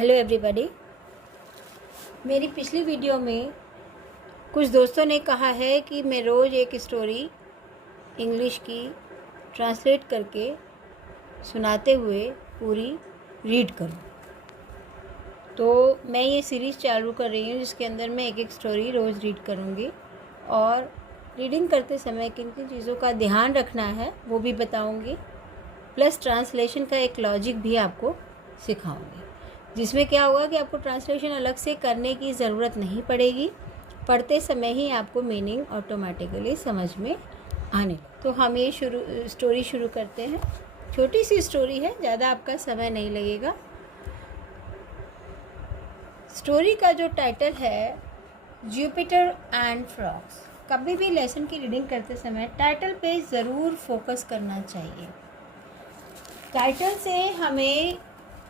Hello everybody. मेरी पिछली video में कुछ दोस्तों ने कहा है कि मैं रोज़ एक स्टोरी इंग्लिश की ट्रांसलेट करके सुनाते हुए पूरी रीड करूं। तो मैं ये सीरीज़ चालू कर रही हूँ जिसके अंदर मैं एक एक स्टोरी रोज़ रीड करूँगी और रीडिंग करते समय किन किन चीज़ों का ध्यान रखना है वो भी बताऊँगी, प्लस ट्रांसलेशन का एक लॉजिक भी आपको सिखाऊँगी, जिसमें क्या होगा कि आपको ट्रांसलेशन अलग से करने की ज़रूरत नहीं पड़ेगी। पढ़ते समय ही आपको मीनिंग ऑटोमेटिकली समझ में आने लगे। तो हम ये स्टोरी शुरू करते हैं। छोटी सी स्टोरी है, ज़्यादा आपका समय नहीं लगेगा। स्टोरी का जो टाइटल है जुपिटर एंड फ्रॉग्स। कभी भी लेसन की रीडिंग करते समय टाइटल पे ज़रूर फोकस करना चाहिए। टाइटल से हमें,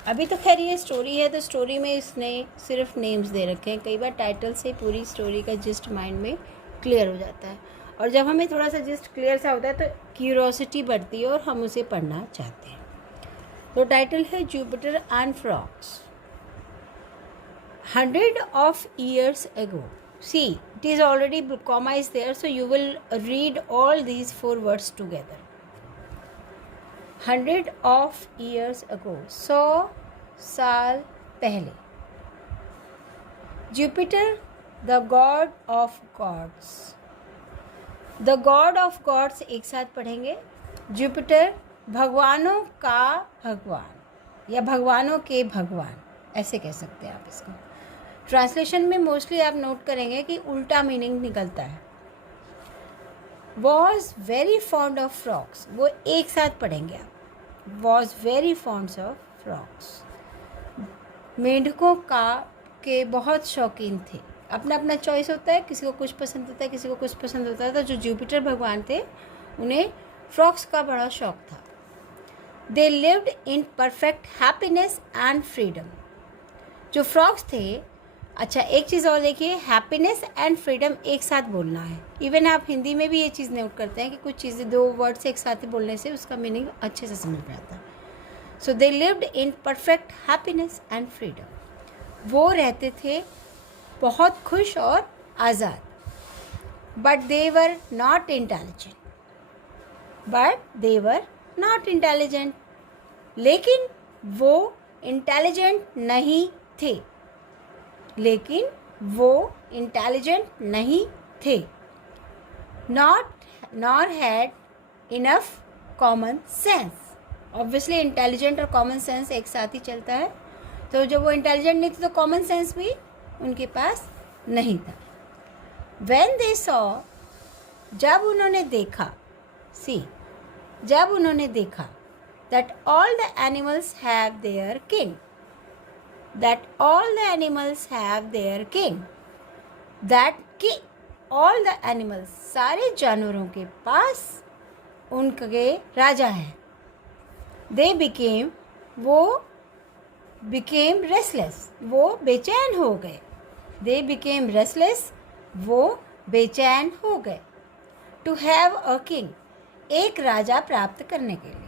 अभी तो खैर ये स्टोरी है तो स्टोरी में इसने सिर्फ नेम्स दे रखे हैं। कई बार टाइटल से पूरी स्टोरी का जिस्ट माइंड में क्लियर हो जाता है, और जब हमें थोड़ा सा जिस्ट क्लियर सा होता है तो क्यूरोसिटी बढ़ती है और हम उसे पढ़ना चाहते हैं। तो टाइटल है Jupiter and frogs. 100 of years ago. See, it is already comma is there, so you will read all these 4 words together. 100 of years ago. 100 साल पहले. Jupiter, the god of gods. The god of gods एक साथ पढ़ेंगे. Jupiter, भगवानों का भगवान या भगवानों के भगवान, ऐसे कह सकते हैं आप इसको। ट्रांसलेशन में मोस्टली आप नोट करेंगे कि उल्टा मीनिंग निकलता है। Was very fond of frogs, वो एक साथ पढ़ेंगे आप। Was very fonds of frogs, मेंढकों के बहुत शौकीन थे। अपना अपना चॉइस होता है, किसी को कुछ पसंद होता है, किसी को कुछ पसंद होता है। तो जो जुपिटर भगवान थे उन्हें फ्रॉक्स का बड़ा शौक था। दे lived in perfect happiness and freedom. जो फ्रॉक्स थे, अच्छा एक चीज़ और देखिए, हैप्पीनेस एंड फ्रीडम एक साथ बोलना है। इवन आप हिंदी में भी ये चीज़ नोट करते हैं कि कुछ चीज़ें दो वर्ड्स एक साथ ही बोलने से उसका मीनिंग अच्छे से समझ में आता है। So they lived in perfect happiness and freedom. वो रहते थे बहुत खुश और आज़ाद। But they were not intelligent. लेकिन वो इंटेलिजेंट नहीं थे। Nor had enough common sense. Obviously intelligent और कॉमन सेंस एक साथ ही चलता है। तो जब वो इंटेलिजेंट नहीं थे तो कॉमन सेंस भी उनके पास नहीं था। When they saw, जब उन्होंने देखा that all the animals have their king, all the animals, सारे जानवरों के पास उनके राजा हैं। वो became restless, वो बेचैन हो गए। To have a king, एक राजा प्राप्त करने के लिए।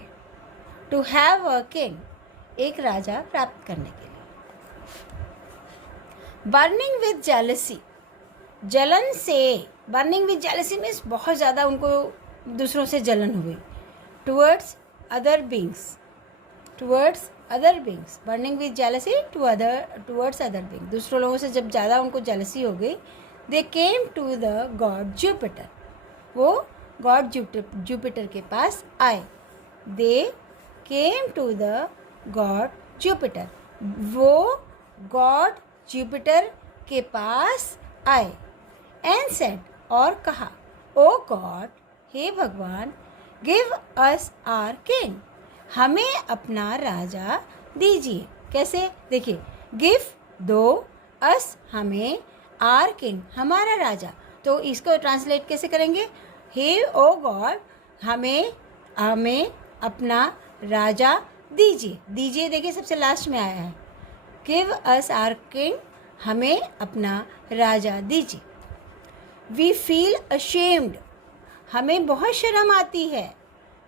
Burning with jealousy, जलन से, burning with jealousy मीन्स बहुत ज़्यादा उनको दूसरों से जलन हुई। Towards other beings, burning with jealousy towards other beings, दूसरों लोगों से जब ज़्यादा उनको jealousy हो गई, they came to the god Jupiter, वो गॉड जुपिटर के पास आए। They came to the god Jupiter, वो गॉड जुपिटर के पास आए। And said, और कहा, ओ गॉड, हे भगवान, गिव अस आर किंग, हमें अपना राजा दीजिए। कैसे, देखिए, गिव दो, अस हमें, आर किंग हमारा राजा। तो इसको ट्रांसलेट कैसे करेंगे, हे ओ गॉड, हमें अपना राजा दीजिए। देखिए सबसे लास्ट में आया है, गिव अस आर किंग, हमें अपना राजा दीजिए। वी फील अशेम्ड, हमें बहुत शर्म आती है।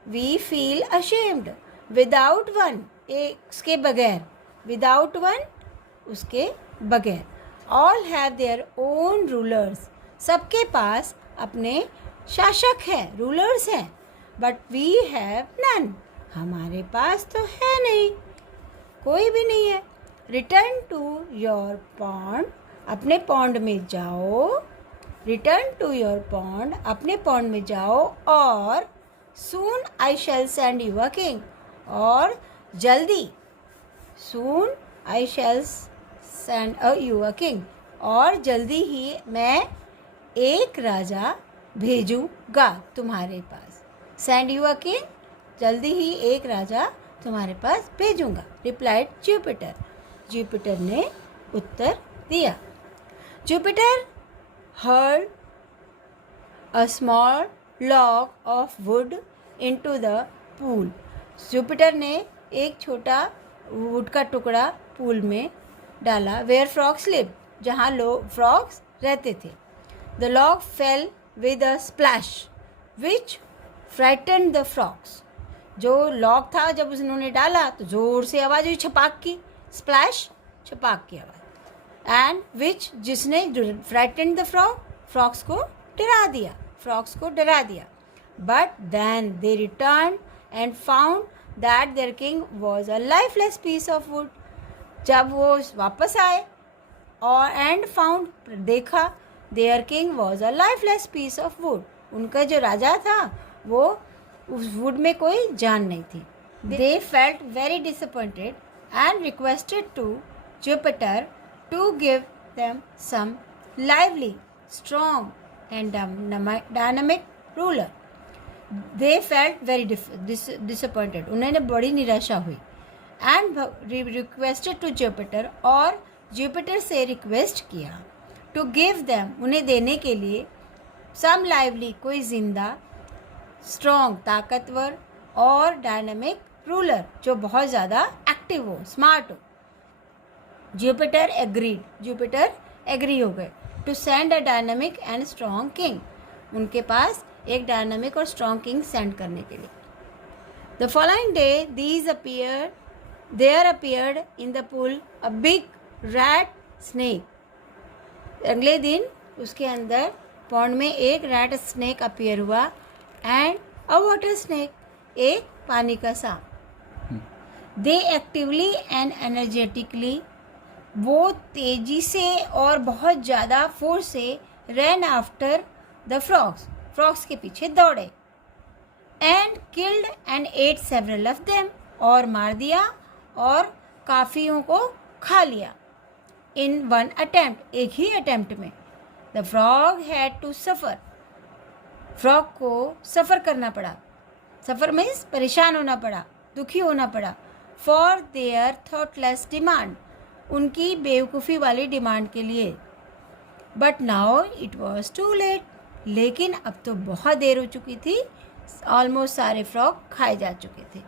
We feel ashamed, without one, इसके बगैर, विदाउट वन उसके बगैर। All have their own rulers, सबके पास अपने शासक हैं, रूलर्स हैं। बट वी हैव नन, हमारे पास तो है नहीं, कोई भी नहीं है। रिटर्न टू योर पॉन्ड, अपने पॉन्ड में जाओ। रिटर्न टू योर पॉन्ड, अपने पॉन्ड में जाओ। और सून आई शैल सेंड यू अ किंग, और जल्दी, सून आई शैल सेंड यू अ किंग, और जल्दी ही मैं एक राजा भेजूँगा तुम्हारे पास। सेंड यू अ किंग, जल्दी ही एक राजा तुम्हारे पास भेजूँगा। रिप्लाइड जुपिटर, जुपिटर ने उत्तर दिया। Jupiter hurled a small log of wood into the pool. Jupiter ने एक छोटा वुड का टुकड़ा पूल में डाला। Where frogs lived, जहाँ फ्रॉग्स रहते थे। The log fell with a splash, which frightened the frogs. जो लॉग था जब उन्होंने डाला तो ज़ोर से आवाज़ हुई, छपाक की, स्प्लैश, छपाक की आवाज़। एंड विच, जिसने फ्राइटेंड द फ्रॉग, फ्रॉग्स को डरा दिया, फ्रॉग्स को डरा दिया। But then they return and found that their king was a lifeless piece of wood. जब वो वापस आए और एंड फाउंड, देखा, their king was a lifeless piece of wood, उनका जो राजा था वो उस वुड में कोई जान नहीं थी। They felt very disappointed and requested to Jupiter to give them some lively, strong and dynamic ruler. They felt very disappointed. उन्हें बड़ी निराशा हुई। And requested to Jupiter, और Jupiter से रिक्वेस्ट किया to give them, उन्हें देने के लिए some lively, कोई जिंदा, strong, ताकतवर, और dynamic ruler, जो बहुत ज़्यादा एक्टिव हो, स्मार्ट हो। जुपिटर एग्रीड, जुपिटर एग्री हो गए to send a dynamic and strong king, उनके पास एक डायनामिक और स्ट्रॉन्ग किंग सेंड करने के लिए। The following day there appeared in the pool a big rat snake. अगले दिन उसके अंदर पॉन्ड में एक रैट स्नेक अपीयर हुआ एंड अ वाटर स्नेक, एक पानी का सांप। दे एक्टिवली एंड एनर्जेटिकली, वो तेजी से और बहुत ज़्यादा फोर्स से रैन आफ्टर द फ्रॉग्स, फ्रॉग्स के पीछे दौड़े। And killed and eight several of them, और मार दिया और काफ़ियों को खा लिया। इन वन अटेम्प्ट, एक ही अटेम्प्ट में। The frog had to suffer, frog को सफ़र करना पड़ा। सफ़र मीन्स परेशान होना पड़ा, दुखी होना पड़ा। फॉर देयर थॉटलेस डिमांड, उनकी बेवकूफ़ी वाली डिमांड के लिए। But now it was too late, लेकिन अब तो बहुत देर हो चुकी थी, ऑलमोस्ट सारे फ्रॉग खाए जा चुके थे।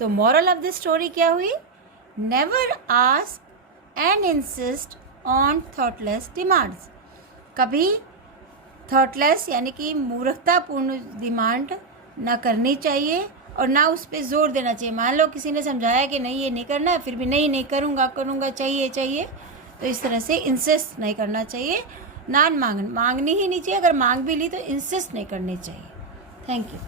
तो मॉरल ऑफ द स्टोरी क्या हुई? Never ask and insist on thoughtless demands, कभी थॉटलेस यानी कि मूर्खतापूर्ण डिमांड ना करनी चाहिए और ना उस पर जोर देना चाहिए। मान लो किसी ने समझाया कि नहीं ये नहीं करना है, फिर भी नहीं करूँगा, चाहिए, तो इस तरह से इंसिस्ट नहीं करना चाहिए। मांगनी ही नहीं चाहिए, अगर मांग भी ली तो इंसिस्ट नहीं करनी चाहिए। Thank you.